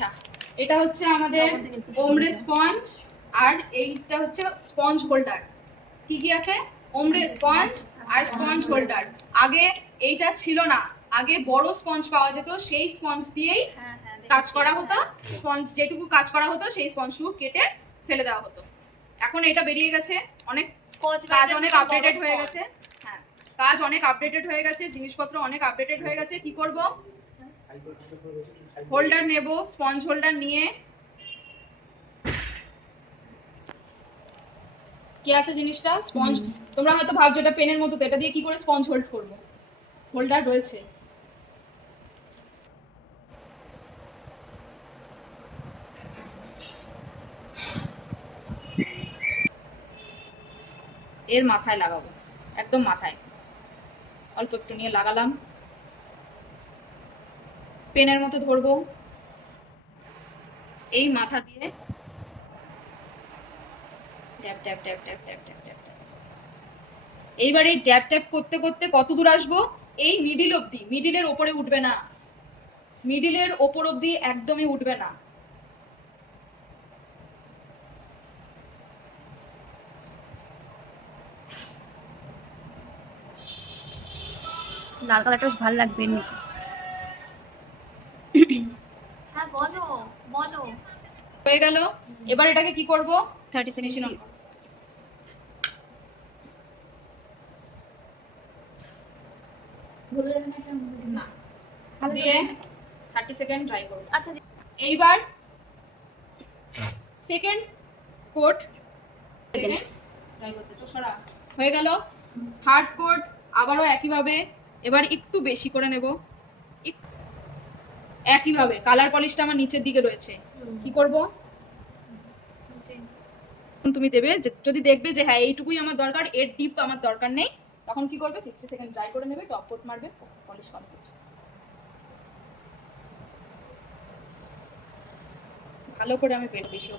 আচ্ছা, এটা হচ্ছে আমাদের ওমরে স্পঞ্জ, আর এইটা হচ্ছে স্পঞ্জ হোল্ডার। কি কি আছে? ওমরে স্পঞ্জ আর স্পঞ্জ হোল্ডার। আগে এইটা ছিল না, আগে বড় স্পঞ্জ পাওয়া যেত, সেই স্পঞ্জ দিয়েই কাজ করা হতো। স্পঞ্জ যেটুকু কাজ করা হতো সেই স্পঞ্জটুকু কেটে ফেলে দেওয়া হতো। এখন এটা বেরিয়ে গেছে, অনেক কাজ অনেক আপডেটেড হয়ে গেছে। হ্যাঁ, কাজ অনেক আপডেটেড হয়ে গেছে, জিনিসপত্র অনেক আপডেটেড হয়ে গেছে। কি করব? হোল্ডার নেব, স্পঞ্জ হোল্ডার নিয়ে কি আছে জিনিসটা? স্পঞ্জ। তোমরা হয়তো ভাবছো এটা পেনের মতো, তো এটা দিয়ে কি করে স্পঞ্জ হোল্ড করব? হোল্ডার রয়েছে। এর মাথায় লাগাবো, একদম মাথায় অল্প একটু নিয়ে লাগালাম, পেনের মতো ধরবো, এই মাথা দিয়ে tap tap tap tap tap tap tap. এইবার এই ট্যাপ ট্যাপ করতে করতে কত দূর আসবো? এই মিডিল অবধি। মিডিলের ওপরে উঠবে না, মিডিলের ওপর অবধি একদমই উঠবে না। লাল কালারটা বেশ ভালো লাগবে নিচে। হ্যাঁ বলো বলো। হয়ে গেল। এবার এটাকে কি করব? 30 সেকেন্ড না দিয়ে 30 সেকেন্ড ড্রাই করব। আচ্ছা এইবার সেকেন্ড কোট সেকেন্ড ড্রাই করতে চোষরা হয়ে গেল। থার্ড কোট আবারও একইভাবে, এবার একটু বেশি করে নেব। একইভাবে কালার পলিশটা আমার নিচের দিকে রয়েছে। কি করব? তুমি দেবে, যদি দেখবে যে হ্যাঁ এইটুকুই আমার দরকার, এর ডিপ আমার দরকার নেই, তখন কি করবে? 60 সেকেন্ড ড্রাই করে নেবে, টপ কোট মারবে, পলিশ কমপ্লিট। ভালো করে আমি বেশি